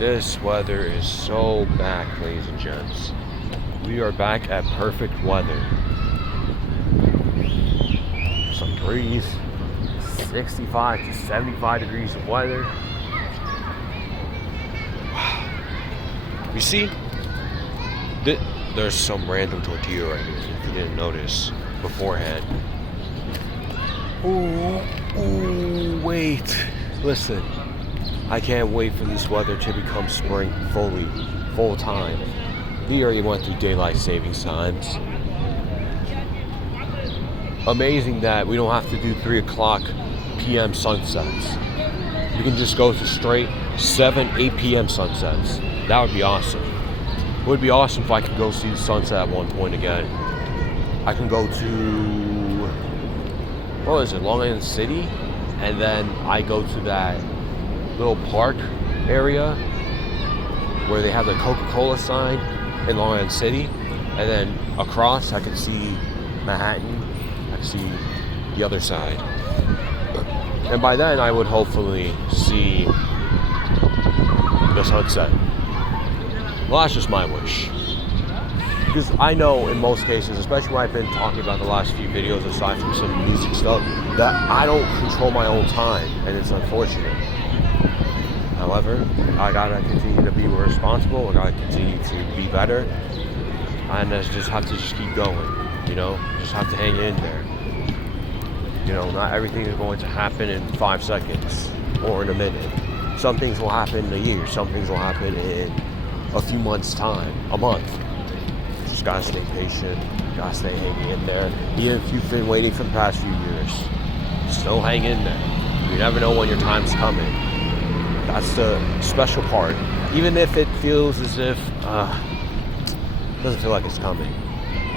This weather is so back, ladies and gents. We are back at perfect weather. Some breeze, 65 to 75 degrees of weather. Wow. You see, there's some random tortilla right here, if you didn't notice beforehand. Ooh, wait. Listen. I can't wait for this weather to become spring full time. We already went through daylight savings times. Amazing that we don't have to do 3 o'clock p.m. sunsets. We can just go to straight 7, 8 p.m. sunsets. That would be awesome. It would be awesome if I could go see the sunset at one point again. I can go to, what is it, Long Island City? And then I go to that little park area where they have the Coca-Cola sign in Long Island City, and then across I can see Manhattan, I can see the other side, and by then I would hopefully see the sunset. Well, that's just my wish, because I know in most cases, especially when I've been talking about the last few videos aside from some music stuff, that I don't control my own time, and it's unfortunate. However, I gotta continue to be responsible. I gotta continue to be better. And I just have to keep going, just have to hang in there. Not everything is going to happen in 5 seconds or in a minute. Some things will happen in a year. Some things will happen in a few months' time, a month. Just gotta stay patient, gotta stay hanging in there. Even if you've been waiting for the past few years, still hang in there. You never know when your time's coming. That's the special part. Even if it feels as if it doesn't feel like it's coming.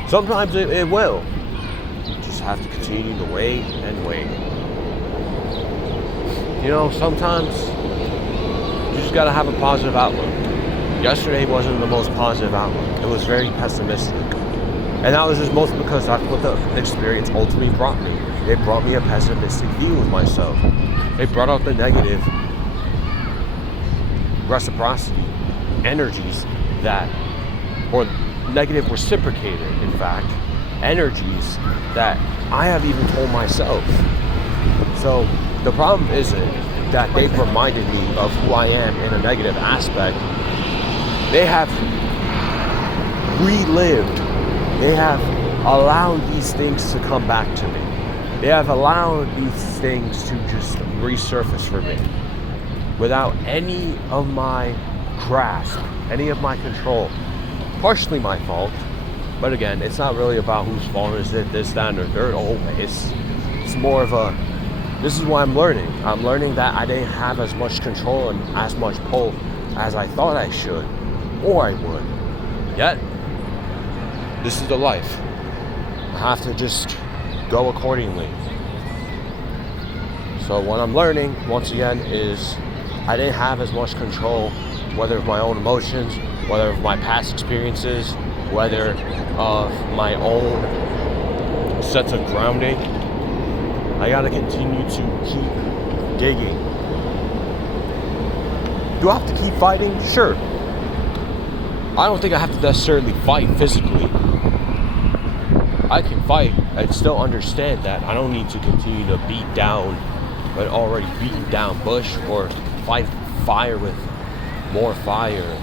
Sometimes it will. You just have to continue to wait and wait. Sometimes you just gotta have a positive outlook. Yesterday wasn't the most positive outlook. It was very pessimistic. And that was just mostly because that's what the experience ultimately brought me. It brought me a pessimistic view of myself. It brought out the negative reciprocity, energies or negative reciprocated, in fact, energies that I have even told myself. So the problem isn't that they've reminded me of who I am in a negative aspect. They have relived, they have allowed these things to come back to me. They have allowed these things to just resurface for me without any of my grasp, any of my control. Partially my fault, but again, it's not really about whose fault is it, this, that, or third, always. It's more of this is what I'm learning. I'm learning that I didn't have as much control and as much pull as I thought I should, or I would. Yet, this is the life. I have to just go accordingly. So what I'm learning, once again, is I didn't have as much control, whether of my own emotions, whether of my past experiences, whether of my own sense of grounding. I gotta continue to keep digging. Do I have to keep fighting? Sure. I don't think I have to necessarily fight physically. I can fight and still understand that I don't need to continue to beat down an already beaten down bush or fight fire with more fire.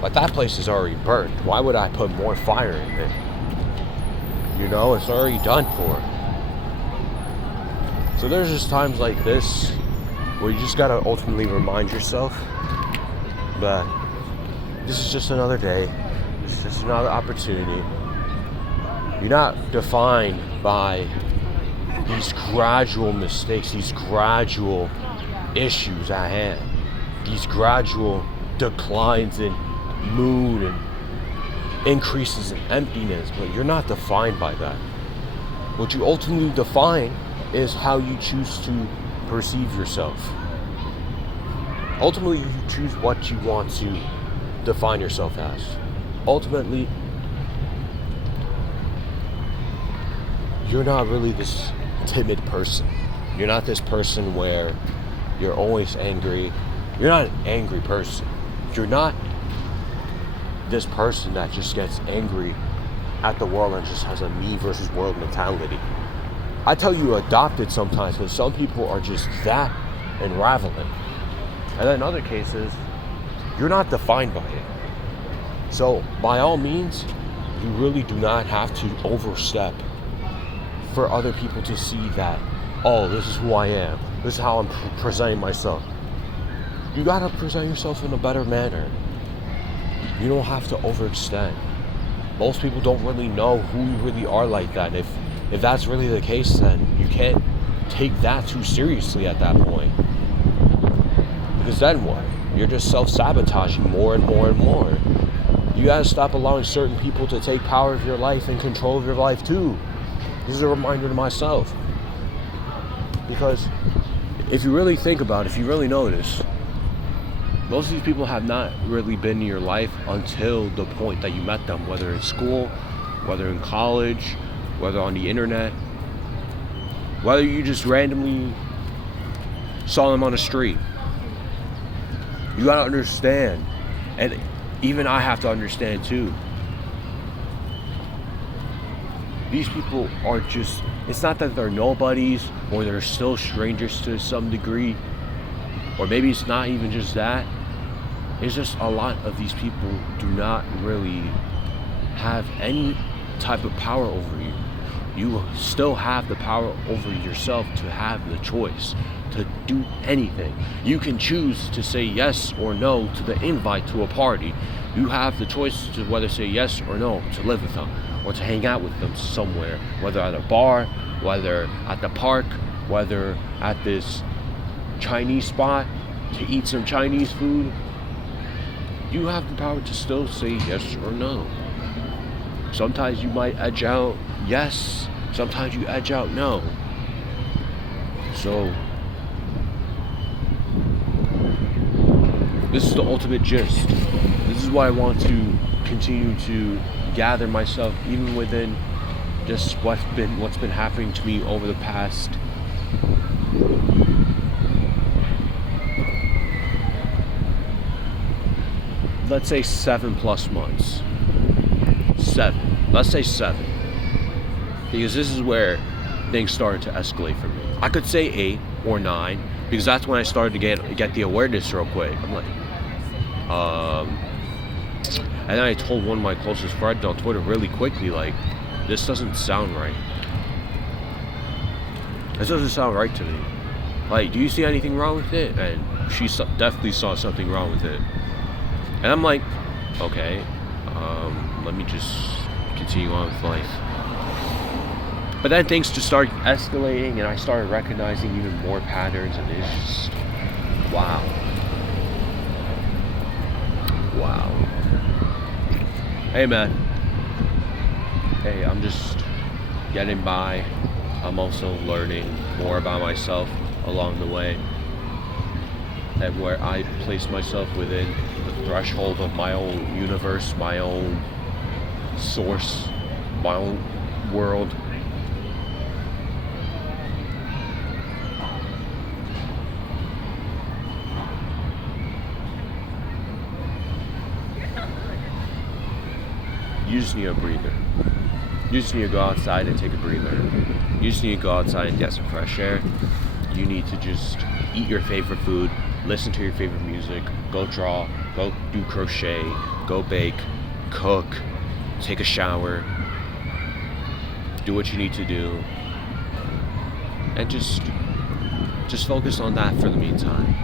But that place is already burnt. Why would I put more fire in it? It's already done for. So there's just times like this where you just gotta ultimately remind yourself that this is just another day. This is just another opportunity. You're not defined by these gradual mistakes, these gradual issues at hand, these gradual declines in mood and increases in emptiness, but you're not defined by that. What you ultimately define is how you choose to perceive yourself. Ultimately, you choose what you want to define yourself as. Ultimately, you're not really this timid person. You're not this person where you're always angry, You're not an angry person. You're not this person that just gets angry at the world and just has a me versus world mentality. I tell you, adopt it sometimes, but some people are just that unraveling. And then in other cases, you're not defined by it. So by all means, you really do not have to overstep for other people to see that, oh, this is who I am. This is how I'm presenting myself. You gotta present yourself in a better manner. You don't have to overextend. Most people don't really know who you really are like that. If that's really the case, then you can't take that too seriously at that point. Because then what? You're just self-sabotaging more and more and more. You gotta stop allowing certain people to take power of your life and control of your life too. This is a reminder to myself. Because if you really think about it, if you really notice, most of these people have not really been in your life until the point that you met them, whether in school, whether in college, whether on the internet, whether you just randomly saw them on the street. You gotta understand, and even I have to understand too, these people are just, it's not that they're nobodies or they're still strangers to some degree, or maybe it's not even just that. It's just a lot of these people do not really have any type of power over you. You still have the power over yourself to have the choice to do anything. You can choose to say yes or no to the invite to a party. You have the choice to whether say yes or no to live with them or to hang out with them somewhere, whether at a bar, whether at the park, whether at this Chinese spot to eat some Chinese food. You have the power to still say yes or no. Sometimes you might edge out yes, sometimes you edge out no. So this is the ultimate gist. This is why I want to continue to gather myself even within just what's been happening to me over the past let's say 7+ months. Let's say 7. Because this is where things started to escalate for me. I could say 8 or 9 because that's when I started to get the awareness real quick. I'm like, and then I told one of my closest friends on Twitter really quickly, like, this doesn't sound right. This doesn't sound right to me. Like, do you see anything wrong with it? And she definitely saw something wrong with it. And I'm like, okay, let me just continue on with life. But then things just started escalating and I started recognizing even more patterns, and it's just, wow. Hey man. Hey, I'm just getting by. I'm also learning more about myself along the way, and where I place myself within the threshold of my own universe, my own source, my own world. You just need a breather. You just need to go outside and take a breather. You just need to go outside and get some fresh air. You need to just eat your favorite food, listen to your favorite music, go draw, go do crochet, go bake, cook, take a shower, do what you need to do, and just focus on that for the meantime.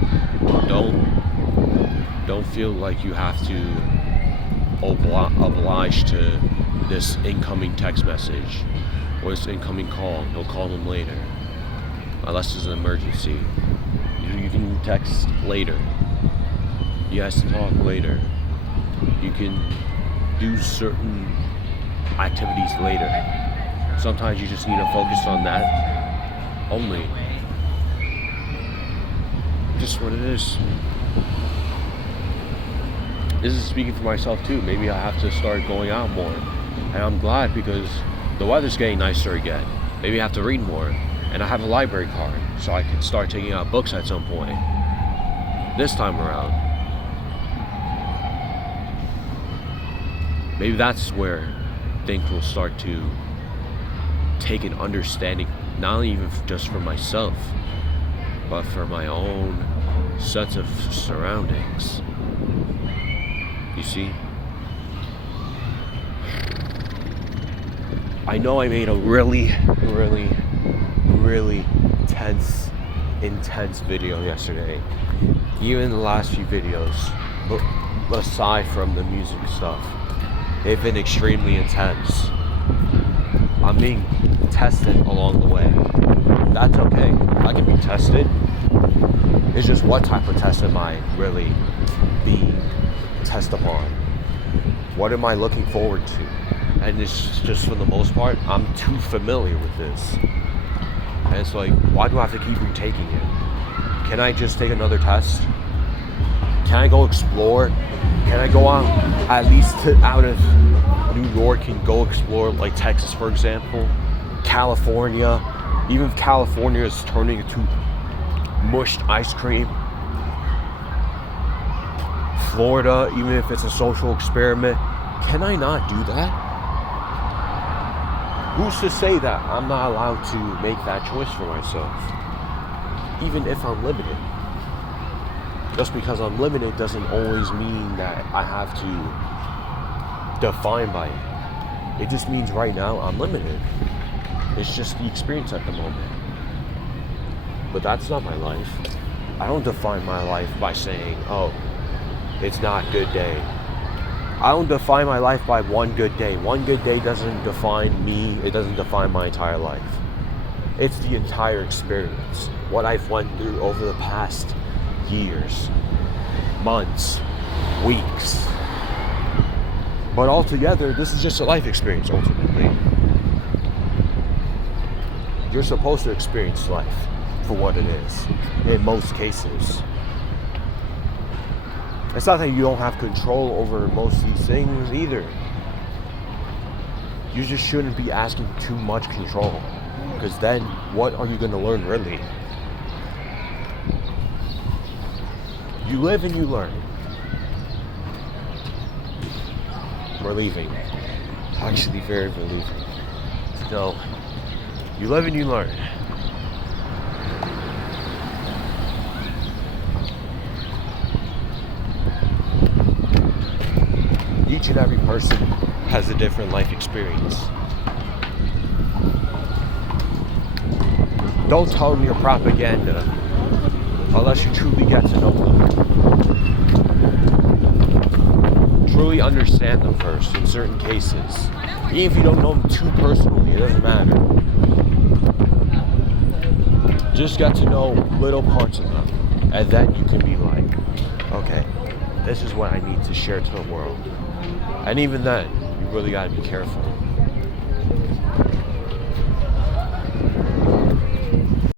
Don't feel like you have to oblige to this incoming text message or this incoming call. You'll call them later, unless it's an emergency. You can text later. You guys can talk later. You can do certain activities later. Sometimes you just need to focus on that only. Just what it is. This is speaking for myself too. Maybe I have to start going out more. And I'm glad because the weather's getting nicer again. Maybe I have to read more. And I have a library card, so I can start taking out books at some point. this time around. Maybe that's where things will start to take an understanding, not even just for myself, but for my own sense of surroundings. You see? I know I made a really intense video yesterday. Even the last few videos, aside from the music stuff, they've been extremely intense. I'm being tested along the way. That's okay. I can be tested. It's just what type of test am I really being tested upon? What am I looking forward to? And it's just, for the most part, I'm too familiar with this. And it's like, why do I have to keep retaking it? Can I just take another test? Can I go explore? Can I go out at least out of New York and go explore, like Texas, for example, California? Even if California is turning into mushed ice cream, Florida, even if it's a social experiment, can I not do that? Who's to say that I'm not allowed to make that choice for myself? Even if I'm limited. Just because I'm limited doesn't always mean that I have to define by it. It just means right now I'm limited. It's just the experience at the moment. But that's not my life. I don't define my life by saying, oh, it's not a good day. I don't define my life by one good day. One good day doesn't define me. It doesn't define my entire life. It's the entire experience. What I've went through over the past years, months, weeks. But altogether, this is just a life experience, ultimately. You're supposed to experience life for what it is, in most cases. It's not that you don't have control over most of these things either. You just shouldn't be asking too much control, because then what are you going to learn really? You live and you learn. Relieving. Actually very relieving. No. You live and you learn. Each and every person has a different life experience. Don't tell them your propaganda unless you truly get to know them. Truly understand them first in certain cases. Even if you don't know them too personally, it doesn't matter. Just get to know little parts of them, and then you can be like, okay, this is what I need to share to the world. And even then, you really gotta be careful.